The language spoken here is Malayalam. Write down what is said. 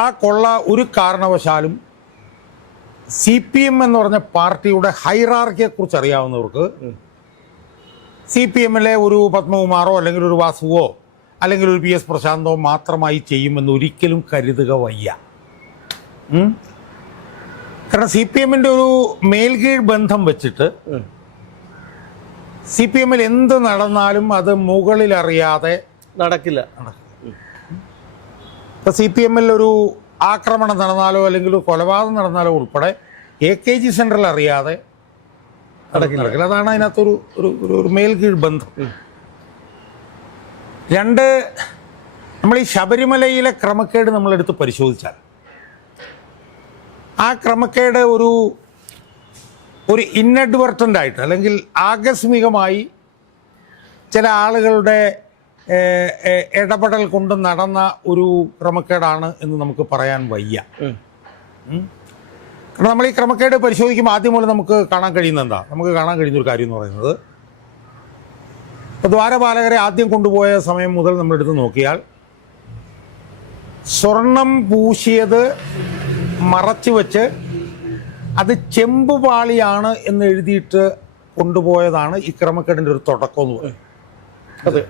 ആ കൊള്ള ഒരു കാരണവശാലും CPM എന്ന് പറഞ്ഞ പാർട്ടിയുടെ ഹൈറാർക്കിയെക്കുറിച്ച് അറിയാവുന്നവർക്ക് CPM ഒരു പത്മകുമാറോ അല്ലെങ്കിൽ ഒരു വാസുവോ അല്ലെങ്കിൽ ഒരു PS പ്രശാന്തോ മാത്രമായി ചെയ്യുമെന്ന് ഒരിക്കലും കരുതുക വയ്യ. കാരണം CPM ഒരു മേൽകീഴ് ബന്ധം വെച്ചിട്ട് CPM എന്ത് നടന്നാലും അത് മുകളിൽ അറിയാതെ നടക്കില്ല. ഇപ്പോൾ CPM ഒരു ആക്രമണം നടന്നാലോ അല്ലെങ്കിൽ കൊലപാതകം നടന്നാലോ ഉൾപ്പെടെ AKG സെൻറ്ററിൽ അറിയാതെ നടക്കില്ല. അതാണ് അതിനകത്തൊരു ഒരു മേൽകീഴ് ബന്ധം. രണ്ട്, നമ്മൾ ഈ ശബരിമലയിലെ ക്രമക്കേട് നമ്മളെടുത്ത് പരിശോധിച്ചാൽ ആ ക്രമക്കേട് ഒരു ഇൻഅഡ്വർട്ടൻ്റ് ആയിട്ട് അല്ലെങ്കിൽ ആകസ്മികമായി ചില ആളുകളുടെ ഇടപെടൽ കൊണ്ട് നടന്ന ഒരു ക്രമക്കേടാണ് എന്ന് നമുക്ക് പറയാൻ വയ്യ. കാരണം നമ്മൾ ഈ ക്രമക്കേട് പരിശോധിക്കുമ്പോൾ ആദ്യം മുതൽ നമുക്ക് കാണാൻ കഴിയുന്നൊരു കാര്യം എന്ന് പറയുന്നത്, ഇപ്പോൾ ദ്വാരപാലകരെ ആദ്യം കൊണ്ടുപോയ സമയം മുതൽ നമ്മളെടുത്ത് നോക്കിയാൽ സ്വർണം പൂശിയത് മറച്ചു വെച്ച് അത് ചെമ്പുപാളിയാണ് എന്ന് എഴുതിയിട്ട് കൊണ്ടുപോയതാണ് ഈ ക്രമക്കേടിൻ്റെ ഒരു തുടക്കം എന്ന് പറയുന്നത്. അതെ.